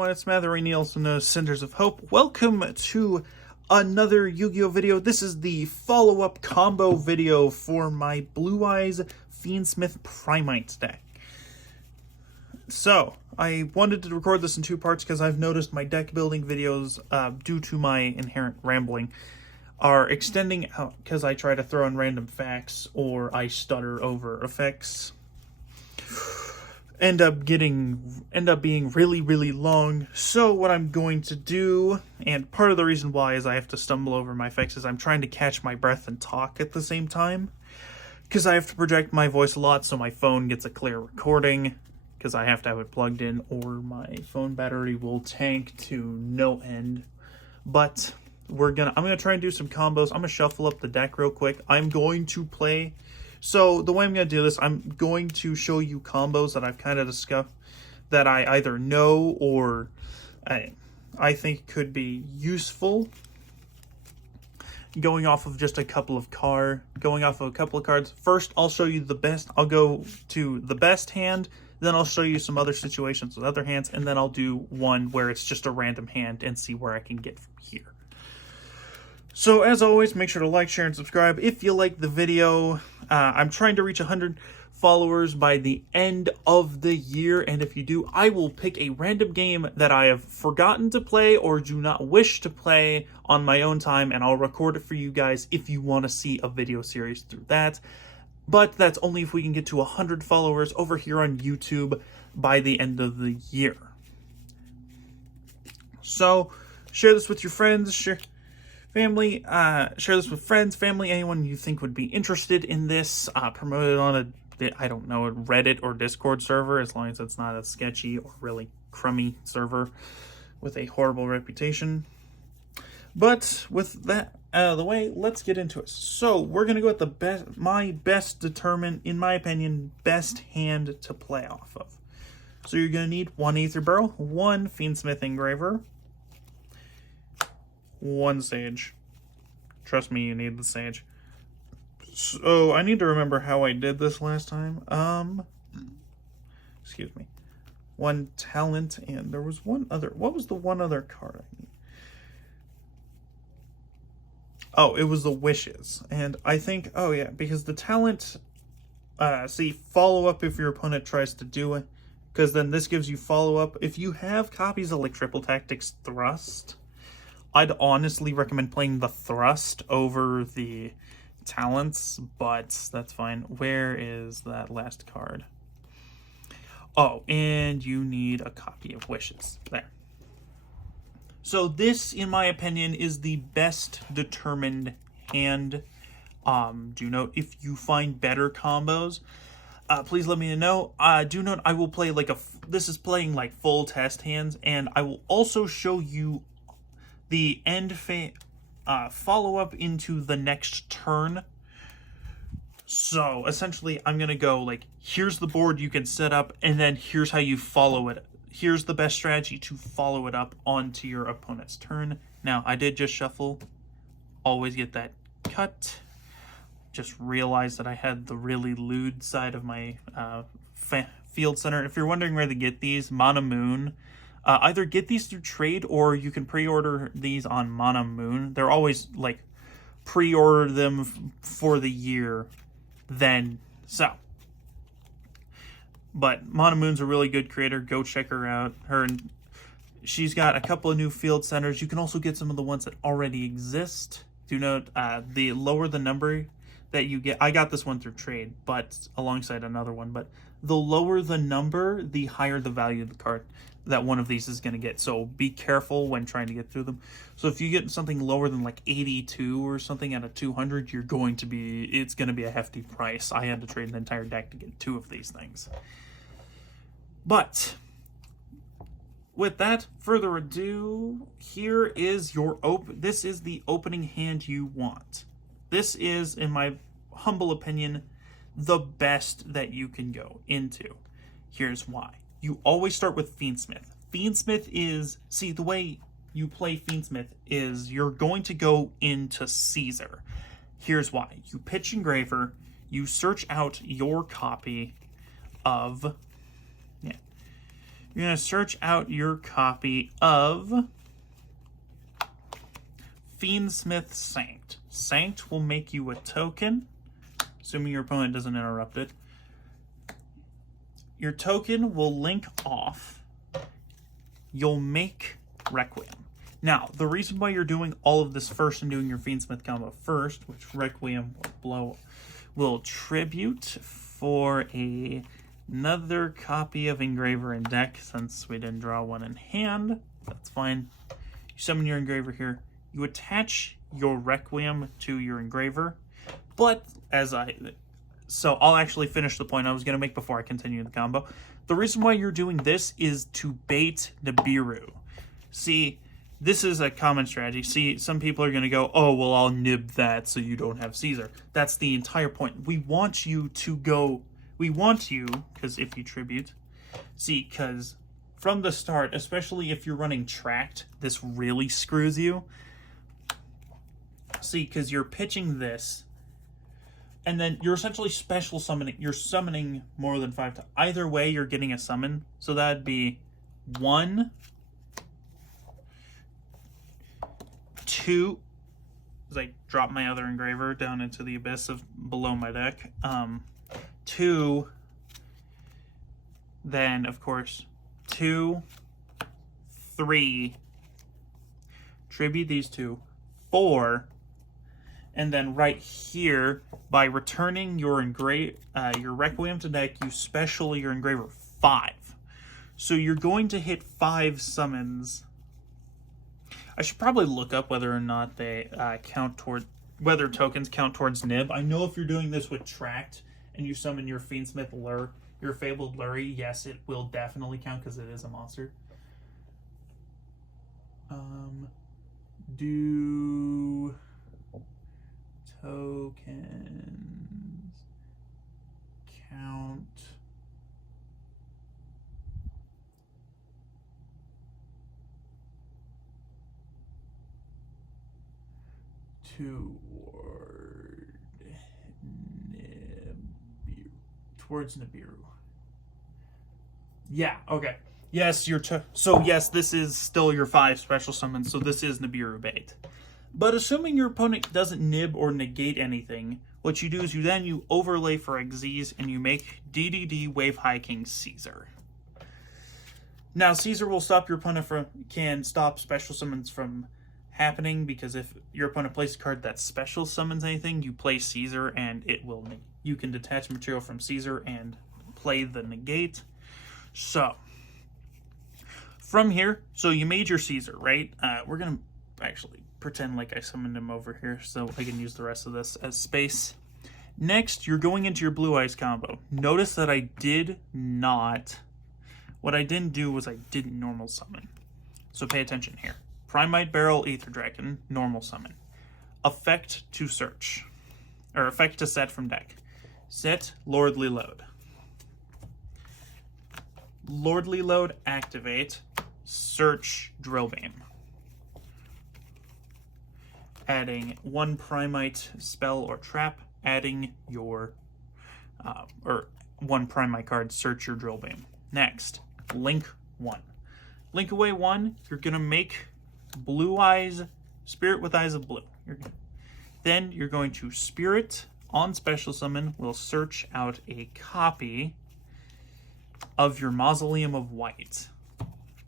everyone, it's Matherine, also known as Centers of Hope. Welcome to another Yu-Gi-Oh video. This is the follow-up combo video for my Blue Eyes Fiendsmith Primite deck. So, I wanted to record this in two parts because I've noticed my deck building videos, due to my inherent rambling, are extending out because I try to throw in random facts or I stutter over effects. End up being really long. So what I'm going to do, and part of the reason why is I have to stumble over my effects, is I'm trying to catch my breath and talk at the same time, because I have to project my voice a lot so my phone gets a clear recording, because I have to have it plugged in or my phone battery will tank to no end. But I'm gonna try and do some combos. I'm gonna shuffle up the deck real quick. I'm going to play. So the way I'm going to do this, I'm going to show you combos that I've kind of discussed that I either know or I think could be useful. Going off of a couple of cards. First, I'll show you the best. I'll go to the best hand, then I'll show you some other situations with other hands, and then I'll do one where it's just a random hand and see where I can get from here. So, as always, make sure to like, share, and subscribe if you like the video. I'm trying to reach 100 followers by the end of the year, and if you do, I will pick a random game that I have forgotten to play or do not wish to play on my own time, and I'll record it for you guys if you want to see a video series through that. But that's only if we can get to 100 followers over here on YouTube by the end of the year. So, share this with your friends, share this with friends, family, anyone you think would be interested in this. Promote it on a Reddit or Discord server, as long as it's not a sketchy or really crummy server with a horrible reputation. But with that out of the way, let's get into it. So we're gonna go with my best determined, in my opinion, best hand to play off of. So you're gonna need one Aether Barrel, one Fiendsmith Engraver, one Sage. Trust me, you need the Sage. So, I need to remember how I did this last time. Excuse me. One Talent, and there was one other. What was the one other card I need? Oh, it was the Wishes. And I think, oh yeah, because the Talent, follow up if your opponent tries to do it, because then this gives you follow up. If you have copies of like Triple Tactics Thrust, I'd honestly recommend playing the Thrust over the Talents, but that's fine. Where is that last card? Oh, and you need a copy of Wishes. There. So this, in my opinion, is the best determined hand. Do note, if you find better combos, please let me know. Do note, I will play this is playing like full test hands, and I will also show you the end follow-up into the next turn. So, essentially, I'm going to go, here's the board you can set up, and then here's how you follow it. Here's the best strategy to follow it up onto your opponent's turn. Now, I did just shuffle. Always get that cut. Just realized that I had the really lewd side of my field center. If you're wondering where to get these, Mana Moon. Either get these through trade or you can pre-order these on Mana Moon. They're always pre-order them for the year then. So, but Mana Moon's a really good creator. Go check her out. She's got a couple of new field centers. You can also get some of the ones that already exist. Do note, the lower the number that you get, I got this one through trade, but alongside another one, but the lower the number, the higher the value of the card that one of these is going to get. So be careful when trying to get through them. So if you get something lower than 82 or something out of 200, it's going to be a hefty price. I had to trade an entire deck to get two of these things. But with that further ado, here is this is the opening hand you want. This is, in my humble opinion, the best that you can go into. Here's why. You always start with Fiendsmith. Fiendsmith is, the way you play Fiendsmith is you're going to go into Caesar. Here's why. You pitch Engraver, you search out your copy of you're going to search out your copy of Fiendsmith Sanct. Sanct will make you a token, assuming your opponent doesn't interrupt it. Your token will link off. You'll make Requiem. Now, the reason why you're doing all of this first and doing your Fiendsmith combo first, which Requiem will tribute for another copy of Engraver in deck, since we didn't draw one in hand. That's fine. You summon your Engraver here. You attach your Requiem to your Engraver, but so I'll actually finish the point I was going to make before I continue the combo. The reason why you're doing this is to bait Nibiru. See, this is a common strategy. See, some people are going to go, oh, well, I'll nib that so you don't have Caesar. That's the entire point. We want you to go, because if you tribute, see, because from the start, especially if you're running tracked, this really screws you. See, because you're pitching this, and then you're essentially special summoning. You're summoning more than 5 times. Either way, you're getting a summon. So that'd be 1, 2. As I drop my other Engraver down into the abyss of below my deck. 2. Then, of course, 2, 3. Tribute these 2. 4. And then right here, by returning your Requiem to deck, you special your Engraver 5. So you're going to hit 5 summons. I should probably look up whether or not they whether tokens count towards nib. I know if you're doing this with tracked and you summon your Fiendsmith Lure, your Fabled Lurie, yes, it will definitely count because it is a monster. Do tokens count towards Nibiru? Yeah, okay. Yes, so yes, this is still your 5 special summons, so this is Nibiru bait. But assuming your opponent doesn't nib or negate anything, what you do is you overlay for Xyz and you make DDD Wave High King Caesar. Now Caesar will stop your opponent can stop special summons from happening, because if your opponent plays a card that special summons anything, you play Caesar and it will you can detach material from Caesar and play the negate. So from here, so you made your Caesar, right? We're gonna actually pretend like I summoned him over here so I can use the rest of this as space. Next, you're going into your Blue Eyes combo. Notice that what I didn't do was I didn't normal summon. So pay attention here. Primite Barrel Aether Dragon, normal summon. Effect to search. Or effect to set from deck. Set Lordly Load. Lordly Load, activate. Search Drill Beam. Adding 1 Primite spell or trap, adding your, or 1 Primite card, search your Drill Beam. Next, link 1. Link away 1, you're going to make Blue Eyes, Spirit with Eyes of Blue. Then you're going to Spirit on special summon, will search out a copy of your Mausoleum of White.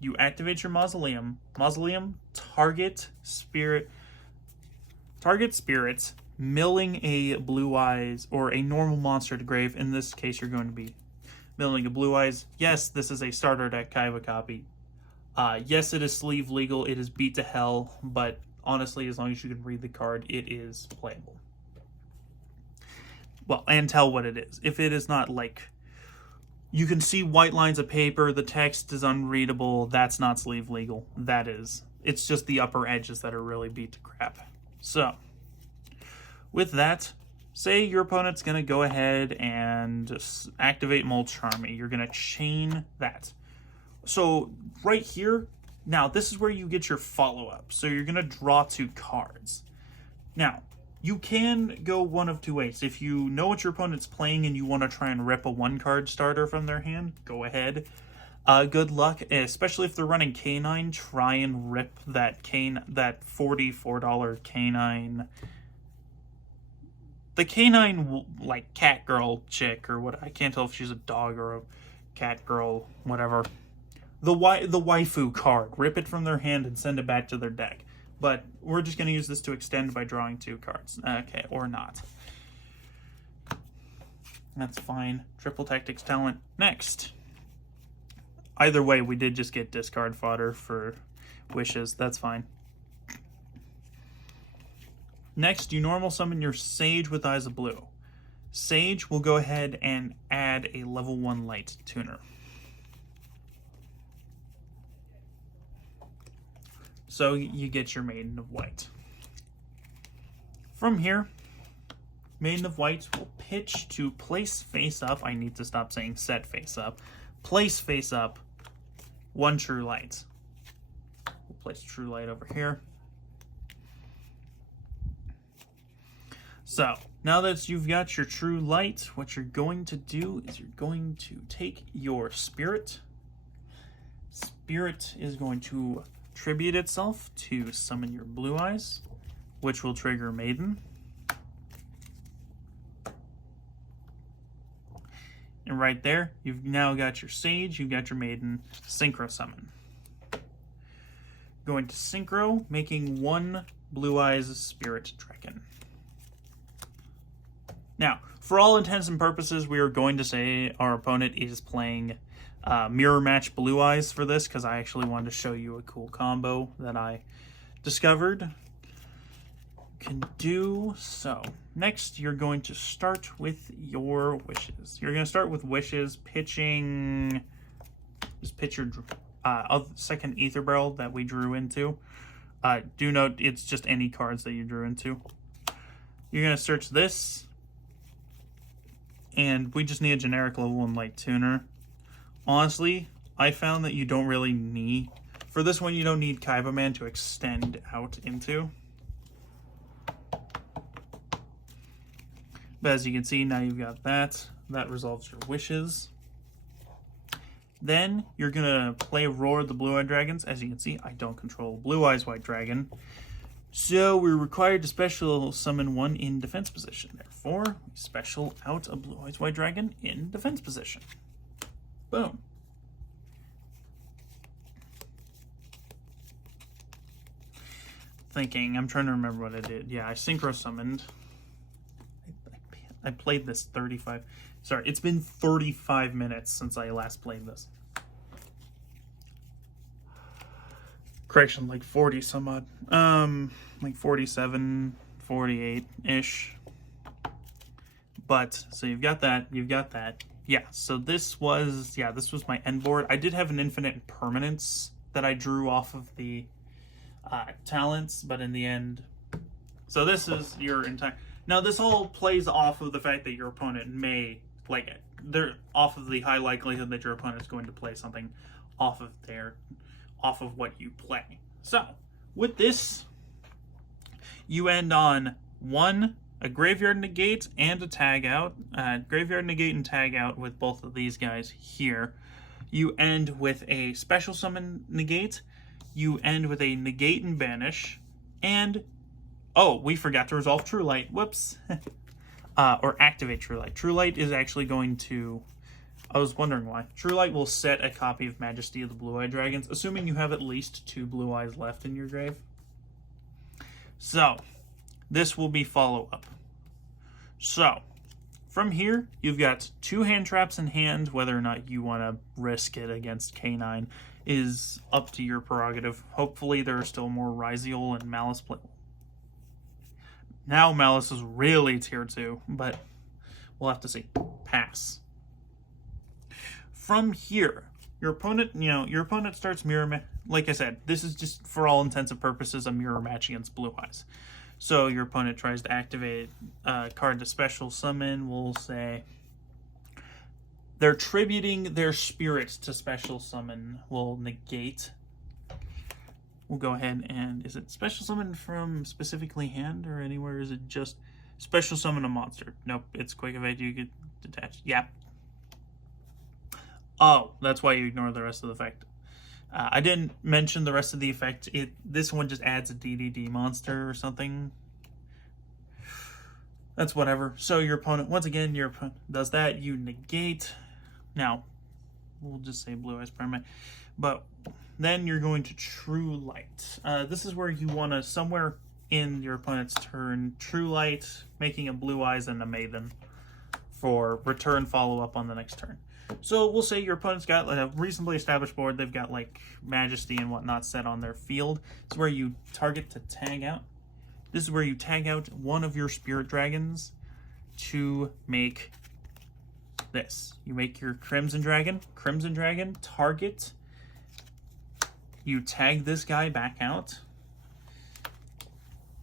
You activate your Mausoleum, target spirits, milling a Blue Eyes or a normal monster to grave. In this case, you're going to be milling a Blue Eyes. Yes, this is a starter deck Kaiba copy. Yes, it is sleeve legal. It is beat to hell, but honestly, as long as you can read the card, it is playable. Well, and tell what it is. If it is not like, you can see white lines of paper, the text is unreadable, that's not sleeve legal. That is. It's just the upper edges that are really beat to crap. So, with that, say your opponent's going to go ahead and activate Mulch Army. You're going to chain that. So, right here, now this is where you get your follow-up. So, you're going to draw 2 cards. Now, you can go one of 2 ways. If you know what your opponent's playing and you want to try and rip a 1-card starter from their hand, go ahead. Good luck, especially if they're running canine. Try and rip that $44 canine. The canine, like, cat girl chick, or what, I can't tell if she's a dog or a cat girl, whatever. The waifu card. Rip it from their hand and send it back to their deck. But we're just going to use this to extend by drawing 2 cards. Okay, or not. That's fine. Triple Tactics talent. Next. Either way, we did just get discard fodder for wishes. That's fine. Next, you normal summon your Sage with Eyes of Blue. Sage will go ahead and add a level 1 light tuner. So you get your Maiden of White. From here, Maiden of White will pitch to place face up. I need to stop saying set face up. Place face up 1 True Light. We'll place True Light over here. So, now that you've got your True Light, what you're going to do is you're going to take your Spirit. Spirit is going to tribute itself to summon your Blue Eyes, which will trigger Maiden. And right there, you've now got your Sage, you've got your Maiden, Synchro Summon. Going to Synchro, making 1 Blue Eyes Spirit Dragon. Now, for all intents and purposes, we are going to say our opponent is playing Mirror Match Blue Eyes for this, because I actually wanted to show you a cool combo that I discovered. Can do so. Next, you're going to start with your wishes. You're going to start with wishes, pitching. Just pitch your second Ether Barrel that we drew into. Do note it's just any cards that you drew into. You're going to search this, and we just need a generic level 1 light tuner. Honestly, I found that you don't really need, for this one, you don't need Kaiba Man to extend out into. But as you can see, now you've got that. That resolves your wishes. Then you're going to play Roar of the Blue-Eyed Dragons. As you can see, I don't control Blue Eyes White Dragon. So we're required to special summon 1 in defense position. Therefore, we special out a Blue Eyes White Dragon in defense position. Boom. Thinking, I'm trying to remember what I did. Yeah, I synchro summoned. I played this 35. Sorry, it's been 35 minutes since I last played this. Correction, like 40 some odd. Like 47, 48-ish. But, so you've got that, Yeah, so this was my end board. I did have an infinite permanence that I drew off of the talents, but in the end... So this is your entire... Now, this all plays off of the fact that your opponent may play it. They're off of the high likelihood that your opponent is going to play something off of what you play. So, with this, you end on 1, a Graveyard Negate and a Tag Out. Graveyard Negate and Tag Out with both of these guys here. You end with a Special Summon Negate. You end with a Negate and Banish. And... oh, we forgot to resolve True Light. Whoops. Or activate True Light. True Light is actually going to... I was wondering why. True Light will set a copy of Majesty of the Blue-Eyed Dragons, assuming you have at least 2 Blue Eyes left in your grave. So, this will be follow-up. So, from here, you've got 2 hand traps in hand. Whether or not you want to risk it against K9 is up to your prerogative. Hopefully, there are still more Ryziel and Malice play. Now Malice is really tier 2, but we'll have to see. Pass. From here, your opponent starts mirror match. Like I said, this is just for all intents and purposes a mirror match against Blue Eyes. So your opponent tries to activate a card to special summon. We'll say they're tributing their spirit to special summon. We'll negate. We'll go ahead and, is it special summon from specifically hand or anywhere? Is it just special summon a monster? Nope, it's quick evade, you get detached. Yep. Oh, that's why you ignore the rest of the effect. I didn't mention the rest of the effect. This one just adds a DDD monster or something. That's whatever. So your opponent, once again, your opponent does that. You negate. Now, we'll just say Blue Eyes Primite. But then you're going to True Light. This is where you want to, somewhere in your opponent's turn, True Light, making a Blue Eyes and a Maiden for return follow-up on the next turn. So we'll say your opponent's got a reasonably established board. They've got like Majesty and whatnot set on their field. It's where you target to tag out. This is where you tag out one of your Spirit Dragons to make this. You make your Crimson Dragon, target. You tag this guy back out.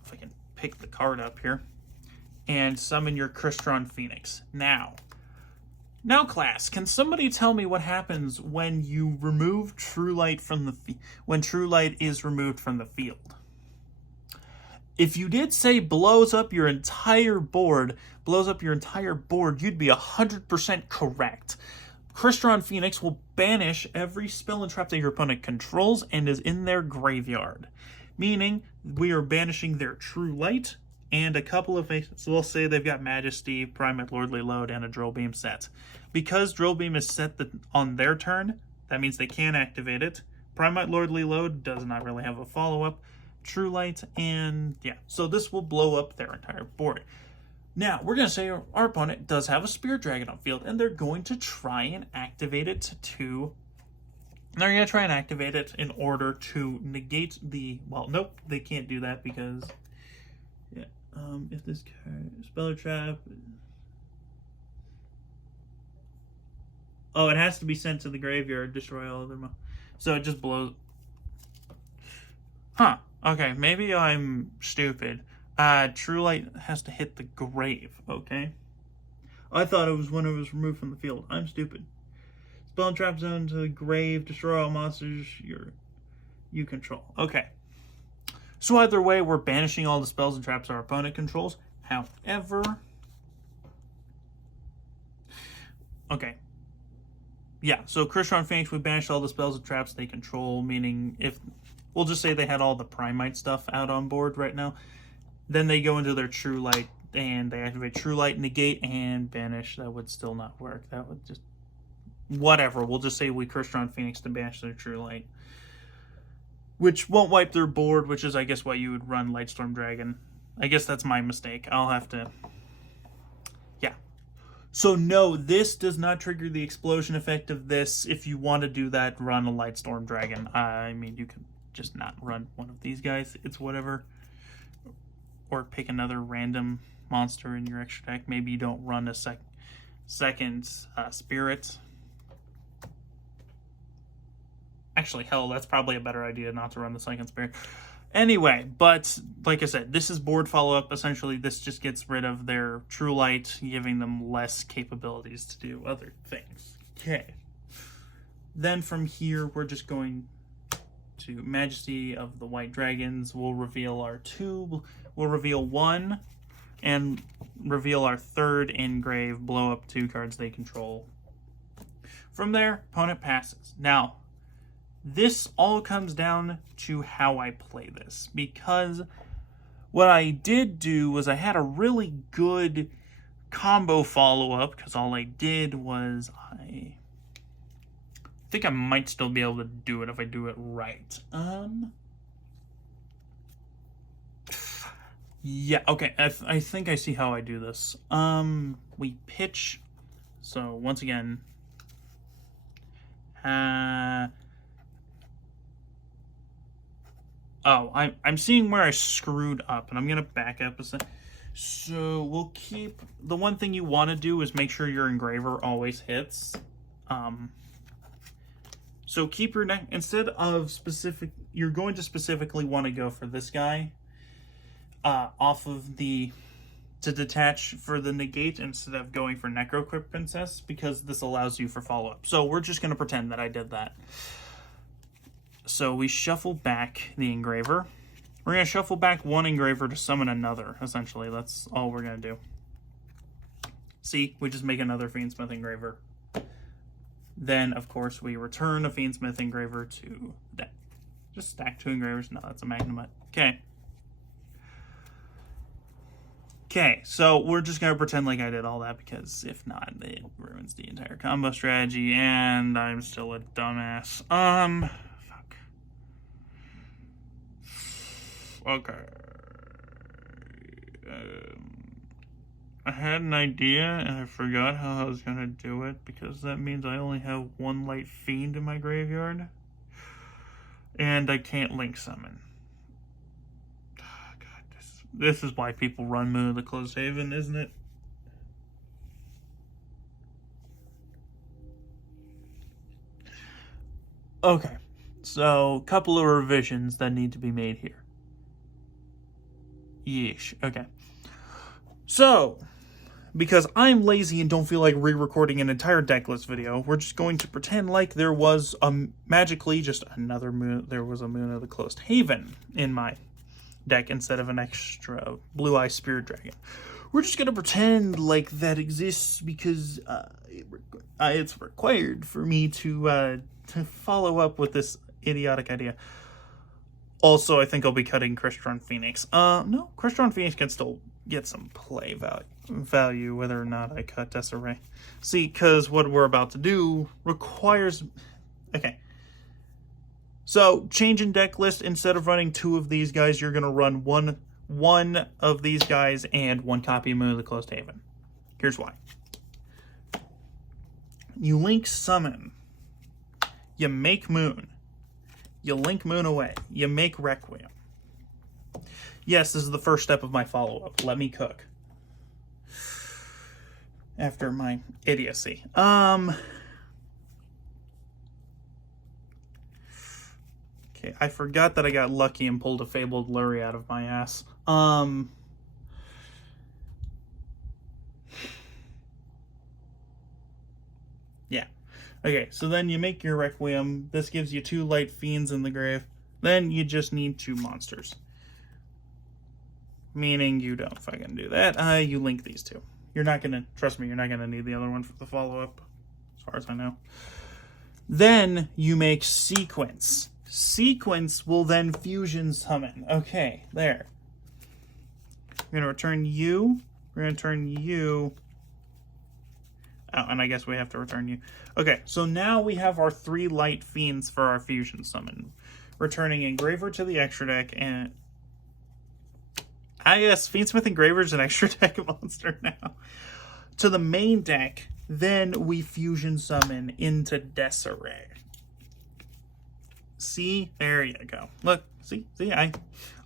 If I can pick the card up here. And summon your Crystron Phoenix. Now, class, can somebody tell me what happens when you remove True Light from the when True Light is removed from the field? If you did say blows up your entire board, you'd be 100% correct. Crystron Phoenix will banish every spell and trap that your opponent controls and is in their graveyard. Meaning, we are banishing their True Light and a couple of faces. So we'll say they've got Majesty, Primate Lordly Load, and a Drill Beam set. Because Drill Beam is set on their turn, that means they can't activate it. Primate Lordly Load does not really have a follow-up. True Light, and yeah. So this will blow up their entire board. Now, we're going to say our opponent does have a Spirit Dragon on field, and they're going to try and activate it in order to negate the... Well, nope, they can't do that because... Yeah, if this card... Spell or Trap... Oh, it has to be sent to the graveyard, destroy all of them. So it just blows... Huh. Okay, maybe I'm stupid. True Light has to hit the grave, okay? I thought it was when it was removed from the field. I'm stupid. Spell and Trap Zone to the grave, destroy all monsters you control. Okay. So either way, we're banishing all the spells and traps our opponent controls. However... Okay. Yeah, so Crystron Phoenix would banish all the spells and traps they control, meaning if... We'll just say they had all the Primite stuff out on board right now. Then they go into their True Light, and they activate True Light, negate, and banish. That would still not work. That would just... Whatever. We'll just say we Crystron Phoenix to banish their True Light. Which won't wipe their board, which is, I guess, why you would run Lightstorm Dragon. I guess that's my mistake. I'll have to... Yeah. So, no, this does not trigger the explosion effect of this. If you want to do that, run a Lightstorm Dragon. I mean, you can just not run one of these guys. It's whatever. Or pick another random monster in your extra deck. Maybe you don't run a second Spirit. Actually, hell, that's probably a better idea not to run the second Spirit. Anyway, but like I said, this is board follow-up. Essentially, this just gets rid of their True Light, giving them less capabilities to do other things. Okay. Then from here, we're just going to Majesty of the White Dragons. We'll reveal our two. We'll reveal one and reveal our third engrave. Blow up 2 cards they control. From there, opponent passes. Now, this all comes down to how I play this, because what I did do was I had a really good combo follow-up, because all I did was I think I might still be able to do it if I do it right. Yeah, okay, I think I see how I do this. We pitch, so once again, I'm seeing where I screwed up, and I'm going to back up a second. So we'll keep... The one thing you want to do is make sure your engraver always hits. So keep your neck... Instead of specific... You're going to specifically want to go for this guy. Off of the... To detach for the negate instead of going for Necroquip Princess, because this allows you for follow-up. So we're just going to pretend that I did that. So we shuffle back the engraver. We're going to shuffle back one engraver to summon another, essentially. That's all we're going to do. See, we just make another Fiendsmith engraver. Then, of course, we return a Fiendsmith engraver to the deck. Just stack 2 engravers. No, that's a Magnemite. Okay. Okay, so we're just going to pretend like I did all that, because if not, it ruins the entire combo strategy, and I'm still a dumbass. Fuck. Okay. I had an idea, and I forgot how I was going to do it, because that means I only have 1 Light Fiend in my graveyard, and I can't link summon. This is why people run Moon of the Closed Haven, isn't it? Okay, so a couple of revisions that need to be made here. Yeesh, okay. So, because I'm lazy and don't feel like re-recording an entire deck list video, we're just going to pretend like there was magically just another Moon. There was a Moon of the Closed Haven in my deck instead of an extra Blue-Eye Spirit Dragon. We're just gonna pretend like that exists because it's required for me to follow up with this idiotic idea. Also, I think I'll be cutting Crystron Phoenix. No, Crystron Phoenix can still get some play value whether or not I cut Desiree. See, because what we're about to do requires... Okay. So, change in deck list, instead of running 2 of these guys, you're going to run one of these guys and 1 copy of Moon of the Closed Haven. Here's why. You link summon. You make Moon. You link Moon away. You make Requiem. Yes, this is the first step of my follow-up. Let me cook. After my idiocy. Okay, I forgot that I got lucky and pulled a Fabled Lurry out of my ass. Yeah. Okay, so then you make your Requiem. This gives you 2 Light Fiends in the grave. Then you just need 2 monsters. Meaning you don't fucking do that. You link these 2. You're not gonna, trust me, you're not gonna need the other one for the follow-up, as far as I know. Then you make Sequence. Sequence will then fusion summon. Okay, there. We're going to return you. We're going to turn you. Oh, and I guess we have to return you. Okay, so now we have our 3 Light Fiends for our fusion summon. Returning Engraver to the extra deck, and... yes, Fiendsmith Engraver is an extra deck monster now. To the main deck, then we fusion summon into Desiree. See? There you go. Look. See?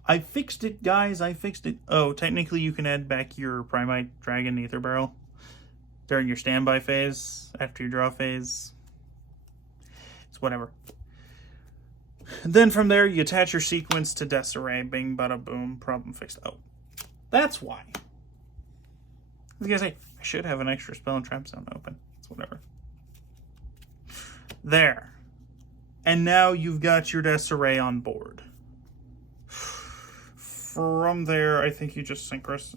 I fixed it, guys. I fixed it. Oh, technically you can add back your Primite Dragon Ether Barrel during your standby phase, after your draw phase. It's whatever. Then from there, you attach your Sequence to Desiree. Bing, bada, boom. Problem fixed. Oh, that's why. I was going to say, I should have an extra Spell and Trap Zone open. It's whatever. There. And now you've got your Desiree on board. From there, I think you just Synchro...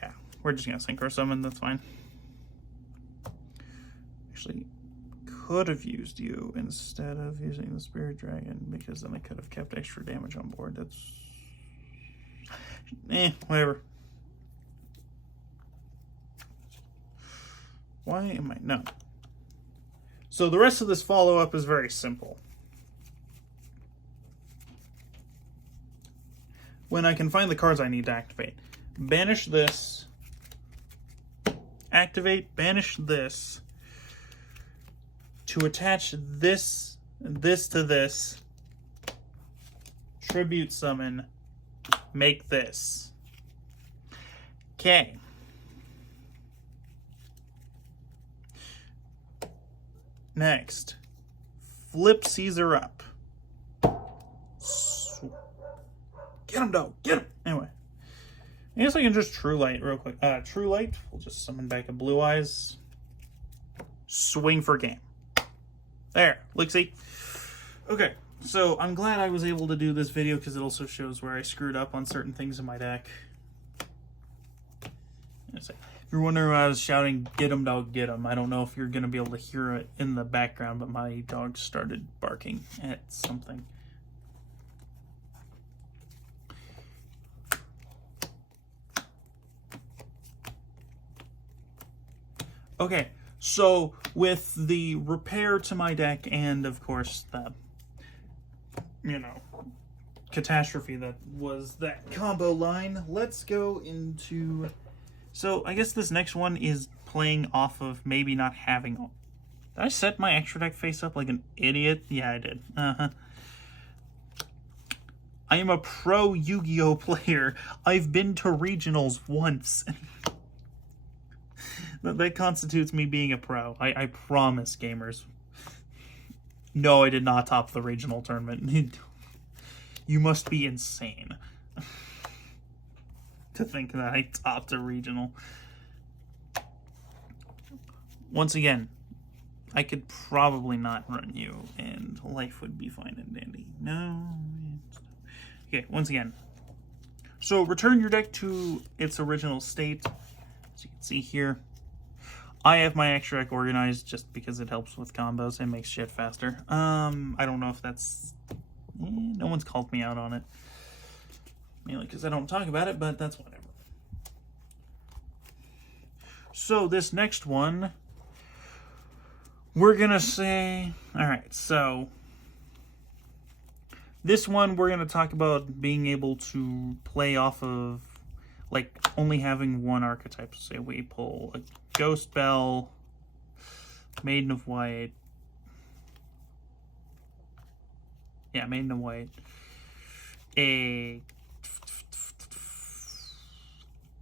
Yeah, we're just going to Synchro Summon. That's fine. Actually, could have used you instead of using the Spirit Dragon, because then I could have kept extra damage on board. That's... whatever. Why am I... No. So the rest of this follow-up is very simple. When I can find the cards I need to activate. Banish this. Activate, banish this. To attach this to this. Tribute summon. Make this. Okay. Next. Flip Caesar up. Get him, dog. Get him. Anyway. I guess I can just True Light real quick. True Light. We'll just summon back a Blue Eyes. Swing for game. There. Look, see? Okay. So, I'm glad I was able to do this video because it also shows where I screwed up on certain things in my deck. If you're wondering why I was shouting, "Get him, dog, get him," I don't know if you're going to be able to hear it in the background, but my dog started barking at something. Okay, so with the repair to my deck and, of course, the, catastrophe that was that combo line, let's go into... So, I guess this next one is playing off of maybe not having... Did I set my extra deck face up like an idiot? Yeah, I did. Uh-huh. I am a pro Yu-Gi-Oh player. I've been to regionals once. That constitutes me being a pro. I promise, gamers. No, I did not top the regional tournament. You must be insane to think that I topped a regional. Once again, I could probably not run you, and life would be fine and dandy. No. Okay, once again. So, return your deck to its original state. As you can see here. I have my extra deck organized just because it helps with combos and makes shit faster. I don't know if that's... no one's called me out on it. Mainly because I don't talk about it, but that's whatever. So this next one, we're going to say... Alright, so... This one, we're going to talk about being able to play off of, like, only having one archetype. So say we pull a Ghost Bell, Maiden of White. Yeah, Maiden of White.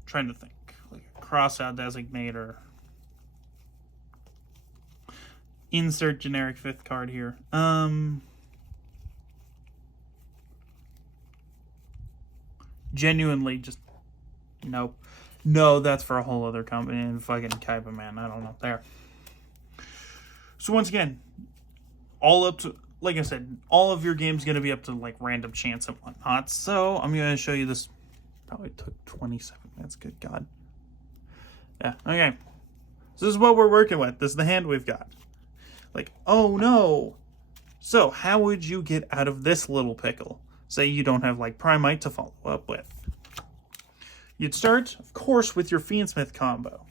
Trying to think. Like a Crossout Designator. Insert generic 5th card here. Genuinely just... Nope. No, that's for a whole other company and fucking Kaiba, man. I don't know. There. So once again, all up to, like I said, all of your game's going to be up to like random chance and whatnot. So I'm going to show you this. Probably took 27 minutes. Good God. Yeah. Okay. So this is what we're working with. This is the hand we've got. Like, oh no. So how would you get out of this little pickle? Say you don't have like Primite to follow up with. You'd start, of course, with your Fiendsmith combo.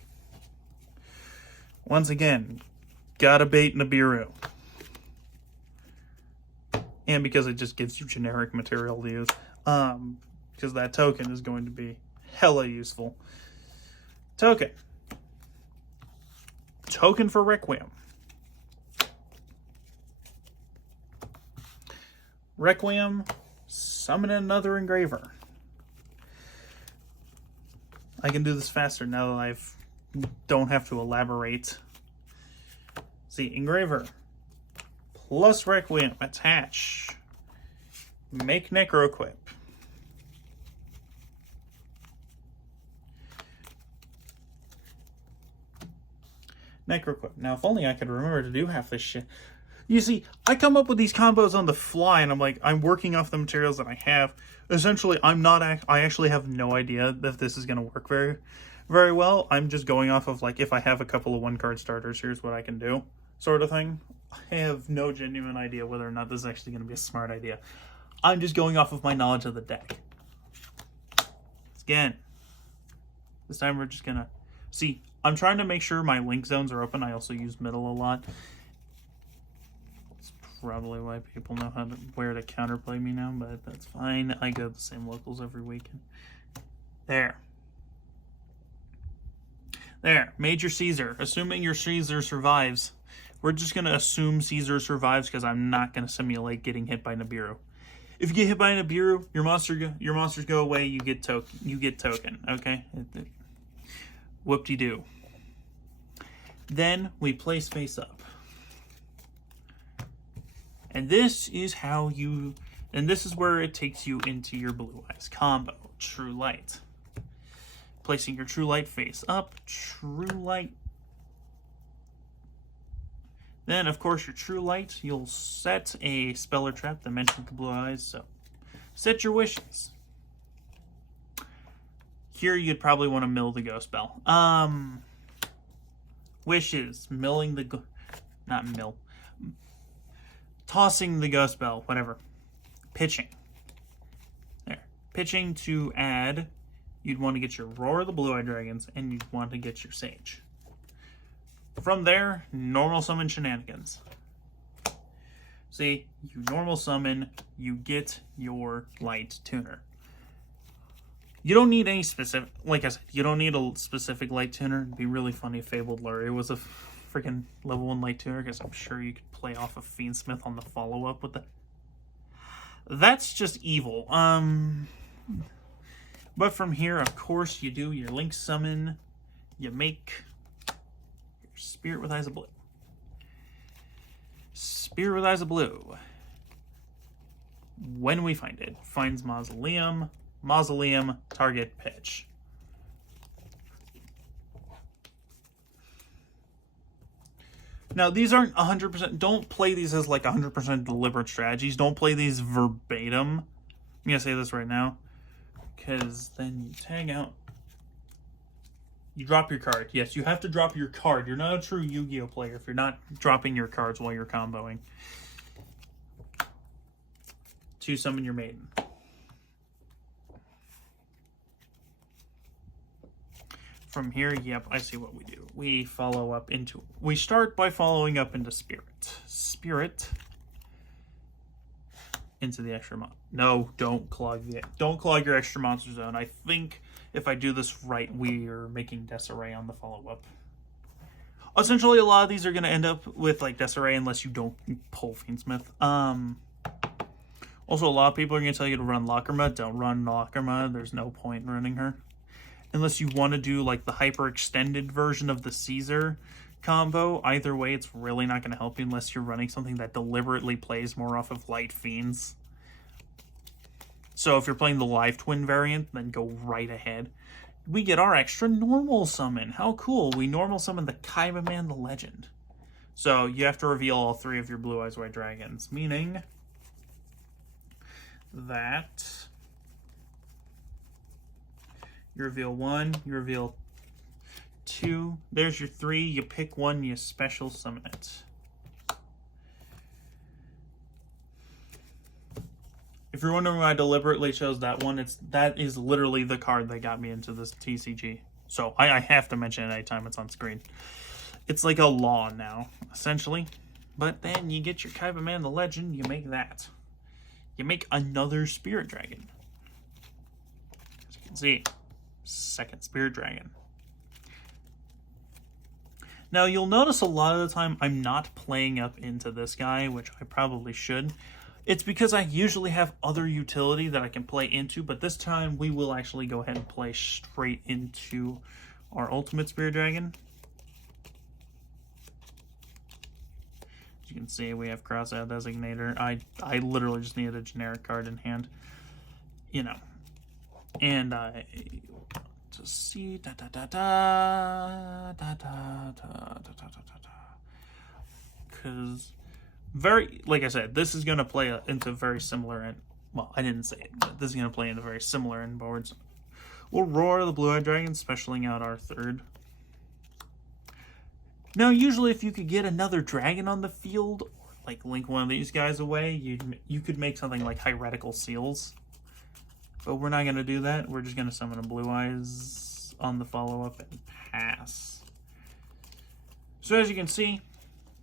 Once again, gotta bait Nibiru. And because it just gives you generic material to use. Because that token is going to be hella useful. Token. Token for Requiem. Requiem, summon another engraver. I can do this faster now that I don't have to elaborate. See, engraver plus Requiem, attach, make Necro Equip. Necro Equip. Now, if only I could remember to do half this shit. You see, I come up with these combos on the fly, and I'm like, I'm working off the materials that I have. Essentially, I actually have no idea if this is going to work very, very well. I'm just going off of, like, if I have a couple of one-card starters, here's what I can do, sort of thing. I have no genuine idea whether or not this is actually going to be a smart idea. I'm just going off of my knowledge of the deck. Again, this time we're just going to... See, I'm trying to make sure my link zones are open. I also use middle a lot. Probably why people know where to counterplay me now, but that's fine. I go to the same locals every weekend. There. Major Caesar. Assuming your Caesar survives. We're just going to assume Caesar survives because I'm not going to simulate getting hit by Nibiru. If you get hit by Nibiru, your monsters go away. You get token. Okay. Whoop-de-doo. Then we place face up. And this is how this is where it takes you into your Blue Eyes combo, True Light. Placing your True Light face up, True Light. Then, of course, your True Light, you'll set a spell or trap that mentions the Blue Eyes, so set your wishes. Here you'd probably want to mill the Ghost Bell. Wishes, milling the... Not mill. Tossing the Ghost Bell, whatever. Pitching. There. Pitching to add, you'd want to get your Roar of the Blue-Eyed Dragons, and you'd want to get your Sage. From there, normal summon shenanigans. See, you normal summon, you get your Light Tuner. You don't need any specific, like I said, you don't need a specific Light Tuner. It'd be really funny if Fabled Lure was a freaking level 1 Light Tuner, because I'm sure you could play off of Fiendsmith on the follow-up with that. That's just evil. But from here, of course, you do your Link Summon. You make your Spirit with Eyes of Blue. Spirit with Eyes of Blue. When we find it, finds Mausoleum. Mausoleum, target, pitch. Now, these aren't 100%. Don't play these as like 100% deliberate strategies. Don't play these verbatim. I'm going to say this right now, because then you tag out. You drop your card. Yes, you have to drop your card. You're not a true Yu-Gi-Oh player if you're not dropping your cards while you're comboing. To summon your maiden. From here, yep, I see what we do. We follow up into... We start by following up into Spirit. Spirit. Into the extra mon... No, don't clog your extra monster zone. I think if I do this right, we are making Disarray on the follow-up. Essentially, a lot of these are going to end up with like Disarray unless you don't pull Fiendsmith. Also, a lot of people are going to tell you to run Lacrima. Don't run Lacrima. There's no point in running her. Unless you want to do like the hyper extended version of the Caesar combo. Either way, it's really not going to help you unless you're running something that deliberately plays more off of Light Fiends. So if you're playing the Live Twin variant, then go right ahead. We get our extra normal summon. How cool. We normal summon the Kaiba Man the Legend. So you have to reveal all 3 of your Blue Eyes White Dragons. Meaning that... You reveal 1, you reveal 2. There's your 3. You pick 1, you special summon it. If you're wondering why I deliberately chose that one, that is literally the card that got me into this TCG. So I have to mention it anytime it's on screen. It's like a law now, essentially. But then you get your Kaiba Man the Legend, you make that. You make another Spirit Dragon. As you can see. Second Spirit Dragon. Now you'll notice a lot of the time I'm not playing up into this guy, which I probably should. It's because I usually have other utility that I can play into, but this time we will actually go ahead and play straight into our ultimate Spirit Dragon. As you can see, we have Crossout Designator. I literally just needed a generic card in hand. You know. And I just see because like I said, this is going to play into very similar well, I didn't say it, but this is going to play into very similar end boards. We'll Roar the Blue-Eyed Dragon, specialing out our 3rd. Now, usually if you could get another dragon on the field, or like link one of these guys away, you could make something like Heretical Seals. But we're not going to do that. We're just going to summon a Blue Eyes on the follow-up and pass. So as you can see,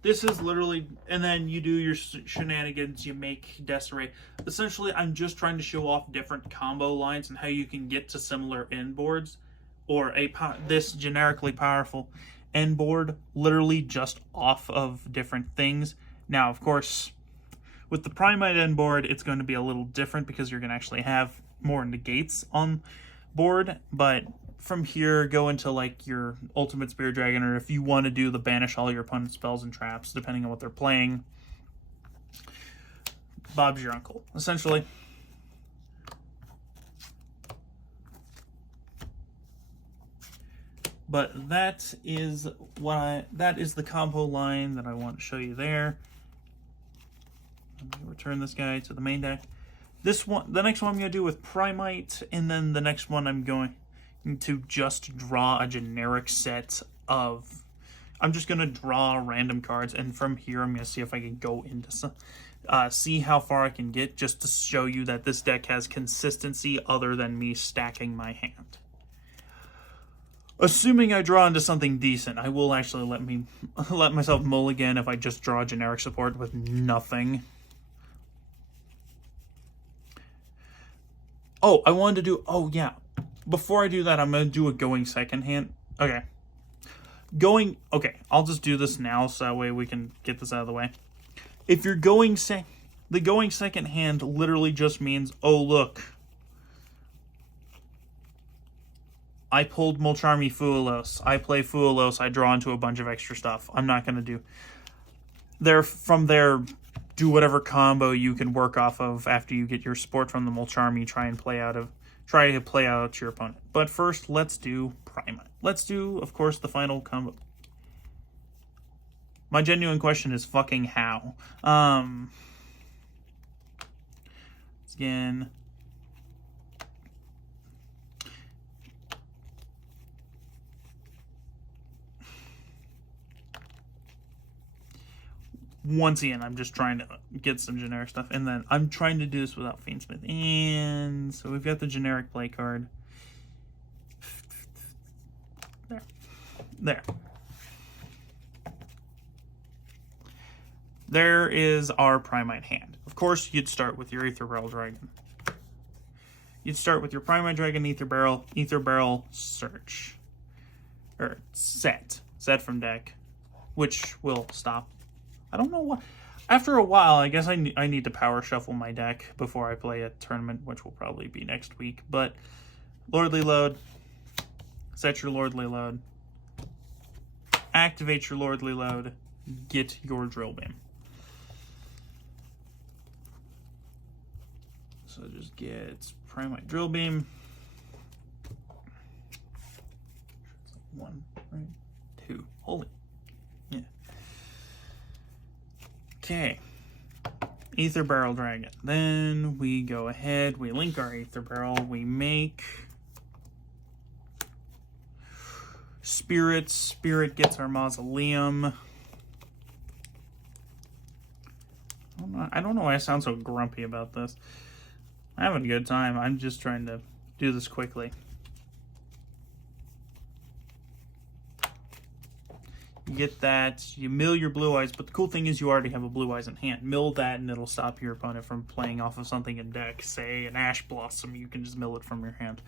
this is literally... And then you do your shenanigans. You make Disarray. Essentially, I'm just trying to show off different combo lines and how you can get to similar end boards. Or this generically powerful end board literally just off of different things. Now, of course, with the Primite end board, it's going to be a little different because you're going to actually have more negates on board, but from here go into like your ultimate Spirit Dragon, or if you want to do the banish all your opponent's spells and traps depending on what they're playing, Bob's your uncle essentially. But that is the combo line that I want to show you there. Let me return this guy to the main deck. The next one I'm going to do with Primite, and then the next one I'm going to just draw a generic set of... I'm just going to draw random cards, and from here I'm going to see if I can go into some... see how far I can get, just to show you that this deck has consistency other than me stacking my hand. Assuming I draw into something decent, I will actually let myself mulligan if I just draw generic support with nothing. Oh, I wanted to do... Oh, yeah. Before I do that, I'm going to do a going second hand. Okay. Okay, I'll just do this now so that way we can get this out of the way. If you're going the going second hand literally just means, oh, look. I pulled Molcharmi Fuelos. I play Fuelos. I draw into a bunch of extra stuff. I'm not going to do... From there, do whatever combo you can work off of after you get your support from the Molcharmi. Try to play out your opponent. But first, let's do Primite. Let's do, of course, the final combo. My genuine question is fucking how. Again... Once again, I'm just trying to get some generic stuff. And then I'm trying to do this without Fiendsmith. And so we've got the generic play card. There. There is our Primite hand. Of course, you'd start with your Aether Barrel Dragon. You'd start with your Primite Dragon, Aether Barrel, search. Or set from deck, which will stop. I don't know what. After a while, I guess I need to power shuffle my deck before I play a tournament, which will probably be next week. But Lordly Load, set your Lordly Load, activate your Lordly Load, get your Drill Beam. So just get Primite Drill Beam. One, right? Two. Holy. Yeah. Okay. Aether Barrel Dragon. Then we go ahead, we link our Aether Barrel, we make Spirit. Spirit gets our Mausoleum. I don't know why I sound so grumpy about this. I'm having a good time. I'm just trying to do this quickly. You get that, you mill your Blue Eyes, but the cool thing is you already have a Blue Eyes in hand. Mill that and it'll stop your opponent from playing off of something in deck. Say an Ash Blossom, you can just mill it from your hand.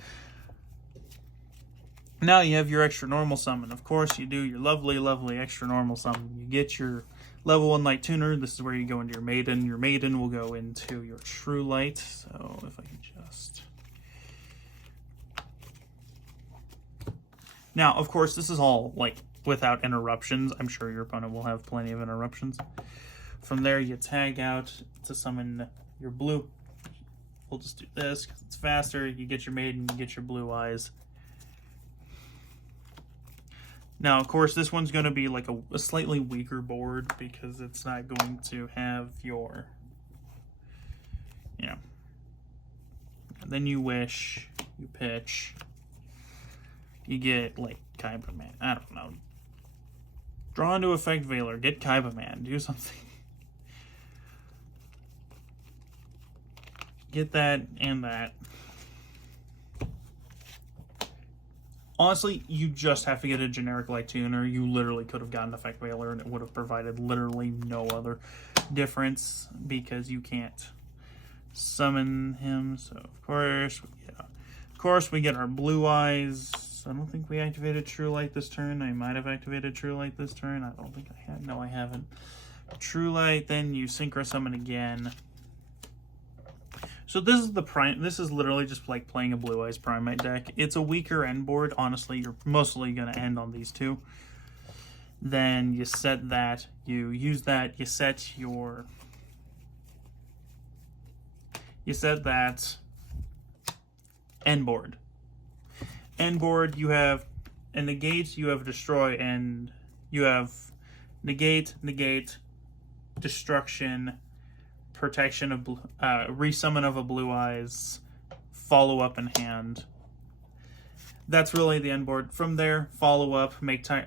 Now you have your extra normal summon. Of course, you do your lovely, lovely extra normal summon. You get your level 1 Light Tuner. This is where you go into your Maiden. Your Maiden will go into your True Light. So if I can just... Now, of course, this is all, like, without interruptions. I'm sure your opponent will have plenty of interruptions. From there, you tag out to summon your blue. We'll just do this because it's faster. You get your Maiden, you get your Blue Eyes. Now, of course, this one's going to be like a slightly weaker board because it's not going to have your, you know. Then you wish, you pitch, you get, like, Kaiba Man. I don't know. Draw into effect Veiler, get Kaiba Man, do something. Get that and that. Honestly, you just have to get a generic Light Tuner. You literally could have gotten Effect Veiler and it would have provided literally no other difference because you can't summon him. So, of course, we get our Blue Eyes. I don't think we activated True Light this turn. I might have activated True Light this turn. I don't think I had. No, I haven't. True Light, then you Synchro Summon again. So this is this is literally just like playing a Blue Eyes Primite deck. It's a weaker end board. Honestly, you're mostly going to end on these two. Then you set that. You use that. You set your... You set that end board. End board, you have a negate, you have destroy, and you have negate, destruction, protection of resummon of a Blue Eyes, follow up in hand. that's really the end board. From there, follow up,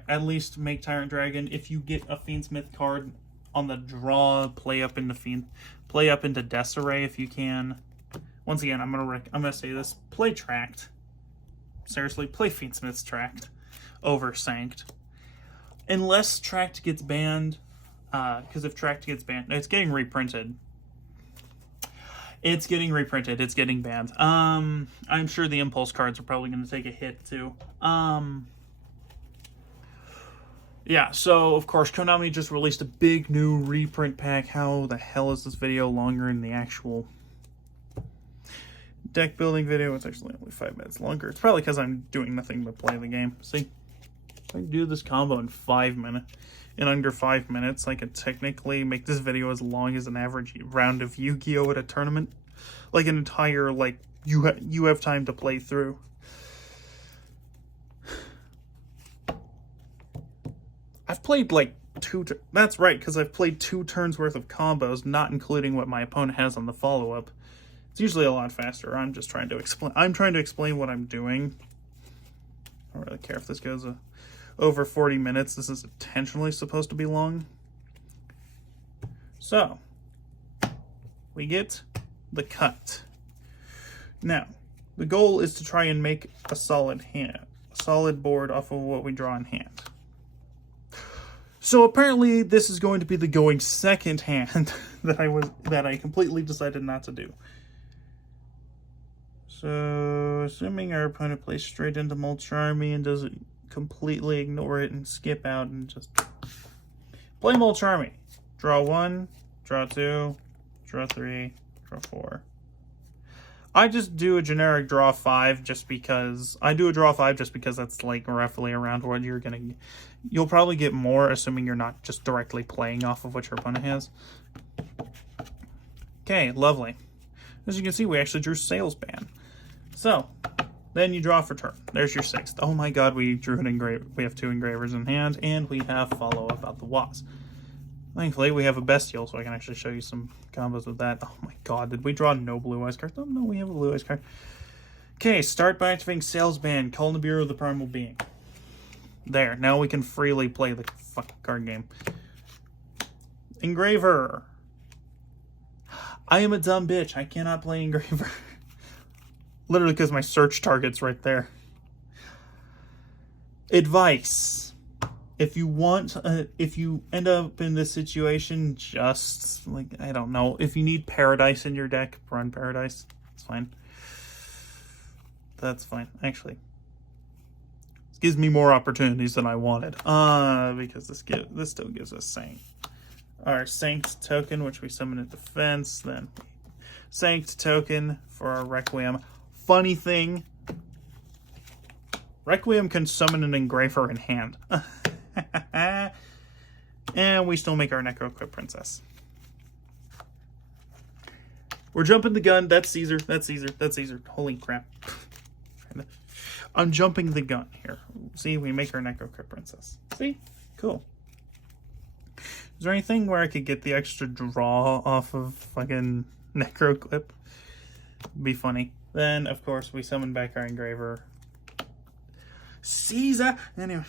at least make Tyrant Dragon. If you get a Fiendsmith card on the draw, play up into Desiree if you can. Once again, I'm gonna say this: play Tract. Seriously, play Fiendsmith's Tract over Sanct, unless Tract gets banned. Because if Tract gets banned, it's getting reprinted. It's getting reprinted. It's getting banned. I'm sure the Impulse cards are probably going to take a hit too. Yeah, so of course Konami just released a big new reprint pack. How the hell is this video longer than the actual deck building video? It's actually only 5 minutes longer. It's probably because I'm doing nothing but play the game. See, if I do this combo in 5 minutes, in under 5 minutes, I could technically make this video as long as an average round of Yu-Gi-Oh! At a tournament. Like an entire, like, you have time to play through. I've played like that's right, because I've played 2 turns worth of combos, not including what my opponent has on the follow-up. It's usually a lot faster. I'm just trying to explain what I'm doing. I don't really care if this goes over 40 minutes. This is intentionally supposed to be long. So, we get the cut. Now, the goal is to try and make a solid board off of what we draw in hand. So apparently this is going to be the going second hand that I completely decided not to do. So, assuming our opponent plays straight into Mulch Army and doesn't completely ignore it and skip out and just play Mulch Army. Draw 1, draw 2, draw 3, draw 4. I just do a generic draw 5 just because that's like roughly around what you're gonna. You'll probably get more, assuming you're not just directly playing off of what your opponent has. Okay, lovely. As you can see, we actually drew Sales Ban. So, then you draw for turn. There's your 6th. Oh my god, we drew an engraver. We have 2 engravers in hand, and we have follow up out the Was. Thankfully, we have a Bestial, so I can actually show you some combos with that. Oh my god, did we draw no Blue Eyes card? Oh no, we have a Blue Eyes card. Okay, start by activating Sales Ban. Call Nibiru the Primal Being. There, now we can freely play the fucking card game. Engraver. I am a dumb bitch. I cannot play Engraver. Literally because my search target's right there. Advice. If you end up in this situation, just, like, I don't know. If you need Paradise in your deck, run Paradise. It's fine. That's fine. Actually, this gives me more opportunities than I wanted. Because this still gives us Sanct. Our Sanct token, which we summon at defense. Then Sanct token for our Requiem. Funny thing, Requiem can summon an Engraver in hand. And we still make our Necro-Equip Princess. We're jumping the gun. That's Caesar. That's Caesar. That's Caesar. Holy crap. I'm jumping the gun here. See, we make our Necro-Equip Princess. See? Cool. Is there anything where I could get the extra draw off of fucking Necro-Equip? Be funny. Then, of course, we summon back our Engraver. Caesar! Anyway.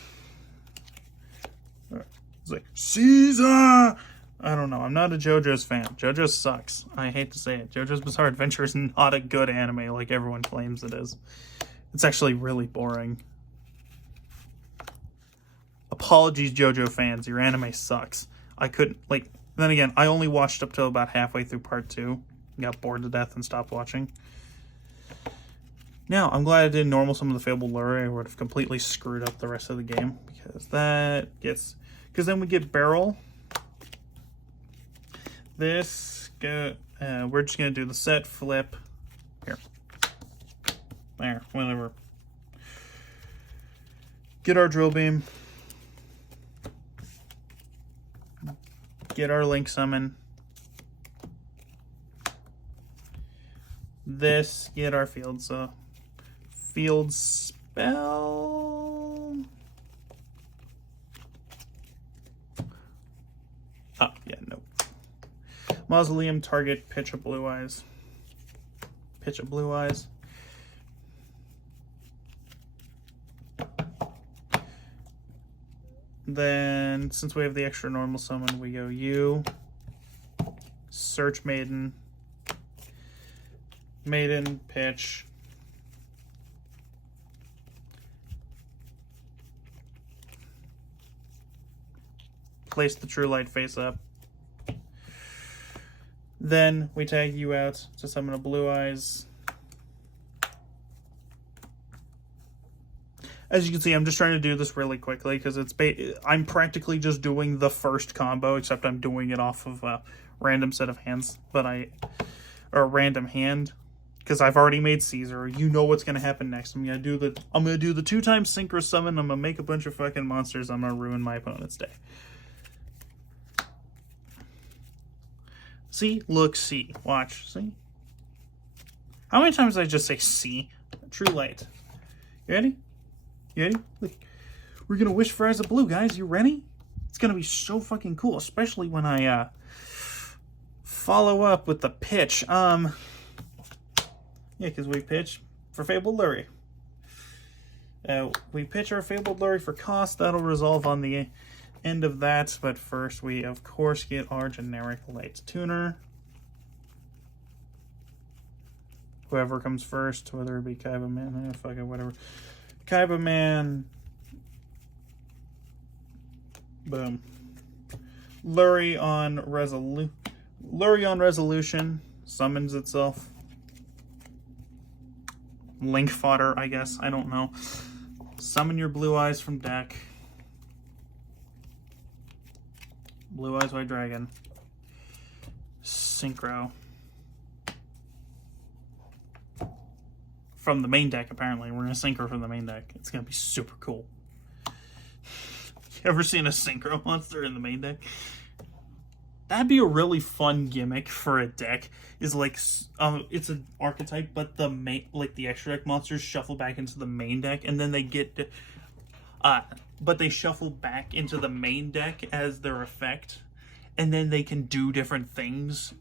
It's like, Caesar! I don't know. I'm not a JoJo's fan. JoJo sucks. I hate to say it. JoJo's Bizarre Adventure is not a good anime like everyone claims it is. It's actually really boring. Apologies, JoJo fans. Your anime sucks. I couldn't, like, then again, I only watched up till about halfway through part 2. Got bored to death and stopped watching. Now, I'm glad I did normal some of the Fabled Lure. I would have completely screwed up the rest of the game. Because that gets... Because then we get Barrel. We're just going to do the set, flip. Here. There, whatever. Get our Drill Beam. Get our Link Summon. Get our Field Spell. Oh, yeah, no. Mausoleum, target, pitch of Blue Eyes. Pitch of Blue Eyes. Then, since we have the extra normal summon, we go you, search Maiden, Maiden, pitch, place the True Light face up. Then we tag you out to summon a Blue Eyes. As you can see, I'm just trying to do this really quickly because I'm practically just doing the first combo, except I'm doing it off of a random set of hands, or a random hand, because I've already made Caesar. You know what's gonna happen next. I'm gonna do the 2x synchro summon. I'm gonna make a bunch of fucking monsters. I'm gonna ruin my opponent's day. See, look, see, watch, see. How many times did I just say see? True Light. You ready? You ready? Look, we're gonna wish for eyes of blue, guys. You ready? It's gonna be so fucking cool, especially when I follow up with the pitch. Yeah, because we pitch for Fabled Lurie. We pitch our Fabled Lurie for cost. That'll resolve on the end of that. But first, we of course get our generic Light Tuner. Whoever comes first, whether it be Kaiba Man, fuck it, whatever. Kaiba Man. Boom. Lurie on resolution summons itself. Link fodder, I guess. I don't know. Summon your Blue Eyes from deck. Blue Eyes White Dragon. Synchro. From the main deck, apparently. We're going to synchro from the main deck. It's going to be super cool. You ever seen a synchro monster in the main deck? That'd be a really fun gimmick for a deck. Is like, it's an archetype, but the the extra deck monsters shuffle back into the main deck, and then they get, but they shuffle back into the main deck as their effect, and then they can do different things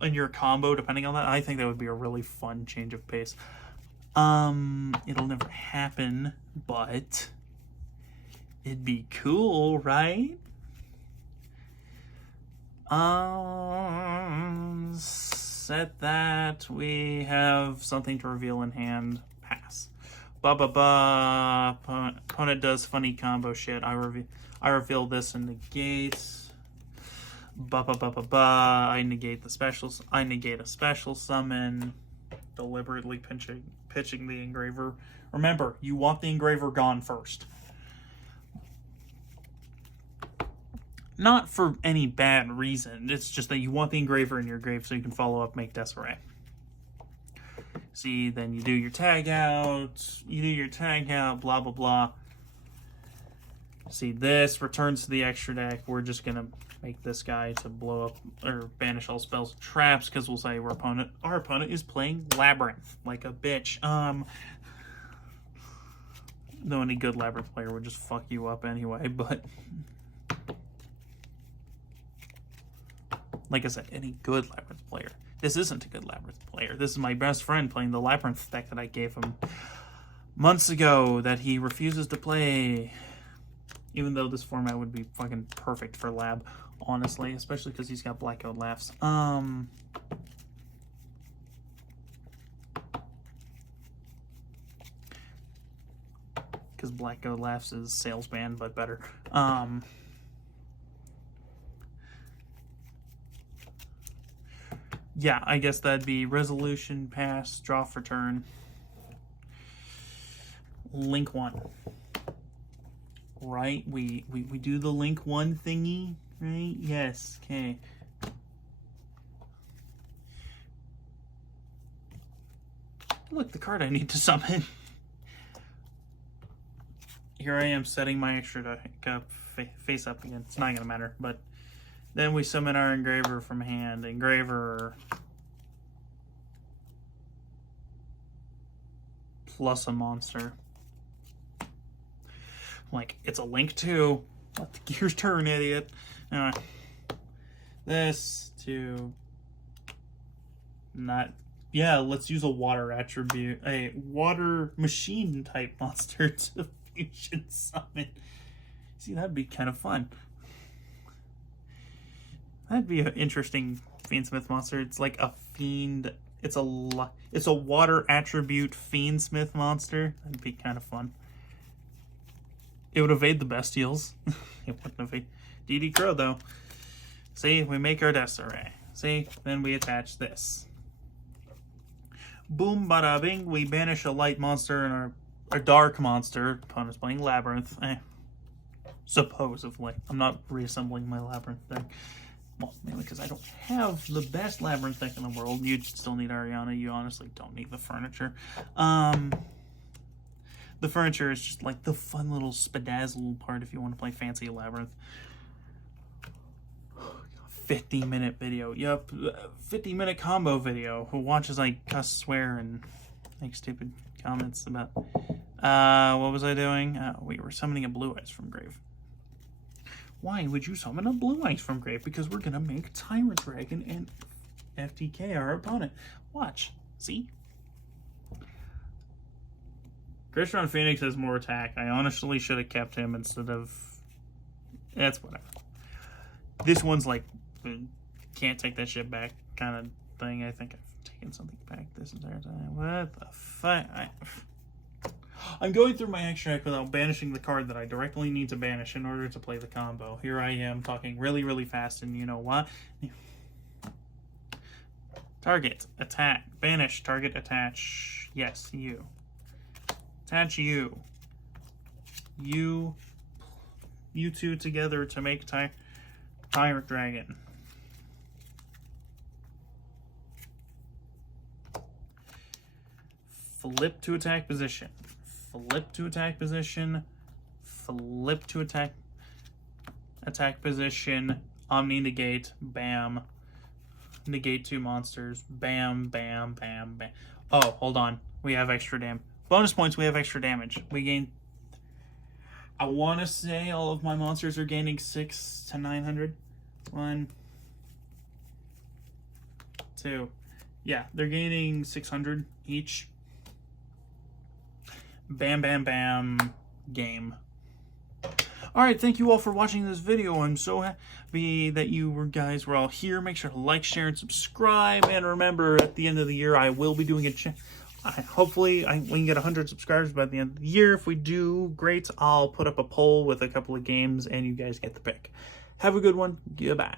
in your combo depending on that. I think that would be a really fun change of pace. It'll never happen, but it'd be cool, right? Set that. We have something to reveal in hand. Pass. Opponent does funny combo shit. I reveal this and negate. I negate the specials. I negate a special summon. Deliberately pitching the engraver. Remember, you want the engraver gone first. Not for any bad reason. It's just that you want the engraver in your grave so you can follow up, make Desiree. See, then you do your tag out. Blah, blah, blah. See, this returns to the extra deck. We're just going to make this guy to blow up or banish all spells and traps because we'll say our opponent is playing Labyrinth like a bitch. Though any good Labyrinth player would just fuck you up anyway, but like I said, any good Labyrinth player. This isn't a good Labyrinth player. This is my best friend playing the Labyrinth deck that I gave him months ago that he refuses to play. Even though this format would be fucking perfect for Lab, honestly. Especially because he's got Blackout Laughs. Because Blackout Laughs is Salesman, but better. Yeah, I guess that'd be Resolution, Pass, Draw for Turn. Link 1. Right? We do the Link 1 thingy, right? Yes, okay. Look, the card I need to summon. Here I am setting my extra deck up, face up again. It's not going to matter, but then we summon our engraver from hand. Engraver plus a monster. Like, it's a Link 2. Let the gears turn, idiot. This to not... Yeah, let's use a water attribute. A water machine type monster to fusion summon. See, that'd be kind of fun. That'd be an interesting Fiendsmith monster. It's like a fiend. It's a water attribute Fiendsmith monster. That'd be kind of fun. It would evade the bestials. It wouldn't evade DD Crow though. See, we make our Death Array. See, then we attach this. Boom, bada bing. We banish a light monster and our dark monster. Opponent's playing Labyrinth. Supposedly. I'm not reassembling my Labyrinth thing. Well, mainly because I don't have the best Labyrinth deck in the world. You still need Ariana. You honestly don't need the furniture. The furniture is just like the fun little spadazzle part if you want to play fancy Labyrinth. 50-minute video. Yep, 50-minute combo video. Who watches I cuss, swear, and make stupid comments about... what was I doing? We were summoning a Blue Eyes from grave. Why would you summon a Blue Eyes from grave? Because we're gonna make Tyrant Dragon and FTK our opponent. Watch. See? Crystron Phoenix has more attack. I honestly should have kept him instead of... That's whatever. This one's like, can't take that shit back kind of thing. I think I've taken something back this entire time. What the fuck? I'm going through my extra deck without banishing the card that I directly need to banish in order to play the combo. Here I am talking really, really fast, and you know what? Target, attack, banish, target, attach. Yes, you. Attach you. You two together to make Tyrant Dragon. Flip to attack position. Flip to attack position. Flip to attack position. Omni negate. Bam. Negate 2 monsters. Bam, bam, bam, bam. Oh, hold on. We have extra damage. Bonus points, we have extra damage. We gain... I want to say all of my monsters are gaining 6 to 900. 1, 2. Yeah, they're gaining 600 each. Bam, bam, bam. Game. Alright, thank you all for watching this video. I'm so happy that you guys were all here. Make sure to like, share, and subscribe. And remember, at the end of the year, I will be doing a hopefully we can get 100 subscribers by the end of the year. If we do, great. I'll put up a poll with a couple of games, and you guys get the pick. Have a good one. Goodbye.